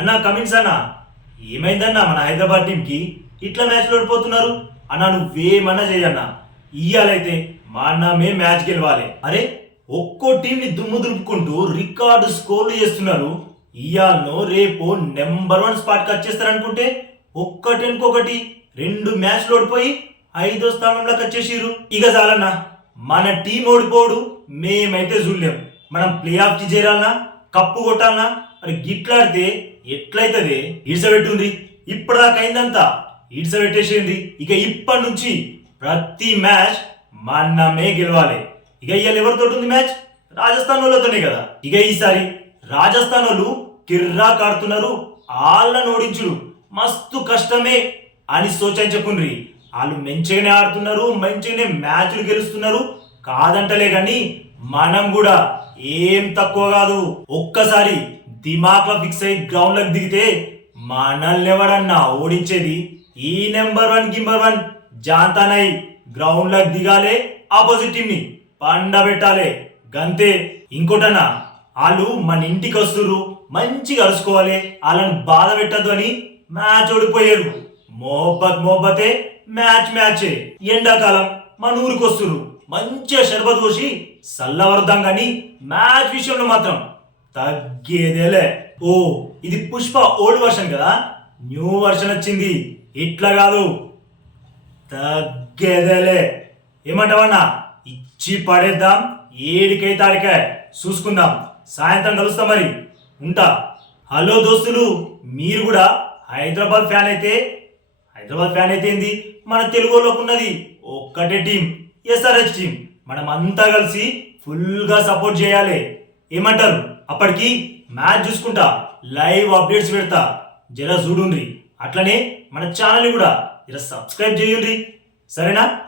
అన్నా కమిన్స్ అన్న ఏమైందన్నా మన హైదరాబాద్ టీంకి ఇట్లా మ్యాచ్లు ఓడిపోతున్నారు? అన్నా నువ్వేమన్నా చేయన్నా ఇయ్యాలైతే మా అన్న మే మ్యాచ్ గెలవాలి. అరే ఒక్కో టీంని దుమ్ము దులుపుకుంటూ రికార్డు స్కోర్లు చేస్తున్నారు. ఇయాల్నో రేపు నెంబర్ వన్ స్పాట్ కచ్చేస్తారనుకుంటే ఒక్కటి ఇంకొకటి రెండు మ్యాచ్లు ఓడిపోయి ఐదో స్థానంలోకి వచ్చేసిర్రు. ఇక చాలన్నా మన టీం ఓడిపోడు మేమైతే చూడలేం మనం ప్లే ఆఫ్కి చేరాలన్నా కప్పు కొట్టాలనా మరి గిట్లాడితే ఎట్లయితది? ఇడిసబెట్టుంది ఇప్పటిదాకా అయిందంతా. ఇడిసబెట్టేసింది ఇక ఇప్పటి నుంచి ప్రతి మ్యాచ్ మనమే గెలవాలి. ఇక ఇవాళ ఎవరితో ఉంది మ్యాచ్? రాజస్థాన్ వాళ్ళతోనే కదా. ఇక ఈసారి రాజస్థాన్ వాళ్ళు కిర్రా కాడుతున్నారు. వాళ్ళని ఓడించుడు మస్తు కష్టమే అని సోచించకుండ్రి వాళ్ళు మంచిగానే ఆడుతున్నారు మంచిగానే మ్యాచ్లు గెలుస్తున్నారు. కాదంటలే కానీ మనం కూడా ఏం తక్కువ కాదు ఒక్కసారి దిమాక్లో ఫిక్స్ అయ్యి గ్రౌండ్లోకి దిగితే మనల్ని ఎవడన్నా ఓడించేది ఈ నెంబర్ వన్ గింబర్ వన్ జాంతానై గ్రౌండ్లోకి దిగాలే ఆపోజిట్ టీంని పండబెట్టాలే. గంతే ఇంకోటన్నా వాళ్ళు మన ఇంటికి వస్తురు మంచిగా అరుచుకోవాలి వాళ్ళని బాధ పెట్టద్దు అని మ్యాచ్ ఓడిపోయారు. మొహబ్బత్ మొహబ్బతే మ్యాచ్ మ్యాచే. ఎండాకాలం మన ఊరికి వస్తురు మంచిగా షర్బత్ పోసి చల్లవరుద్దాం కానీ మ్యాచ్ విషయంలో మాత్రం తగ్గేదేలే. ఓ ఇది పుష్ప ఓల్డ్ వర్షన్ కదా? న్యూ వర్షన్ వచ్చింది. ఇట్లా కాదు. తగ్గేదేలే. ఏమంటావన్నా? ఇచ్చి పడేద్దాం. ఏడికై తాడికాయ చూసుకుందాం. సాయంత్రం కలుస్తాం మరి. ఉంటా. హలో దోస్తులు మీరు కూడా హైదరాబాద్ ఫ్యాన్ అయితే హైదరాబాద్ ఫ్యాన్ అయితే ఏంది? మన తెలుగులోకి ఉన్నది ఒక్కటే టీం. ఎస్ఆర్హెచ్ టీం మనం అంతా కలిసి ఫుల్గా సపోర్ట్ చేయాలి. ఏమంటారు? అప్పటికి మ్యాచ్ చూసుకుంటా లైవ్ అప్డేట్స్ పెడతా. జర చూడుండ్రి. అట్లనే మన ఛానల్ కూడా జర సబ్స్క్రైబ్ చేయండి సరేనా?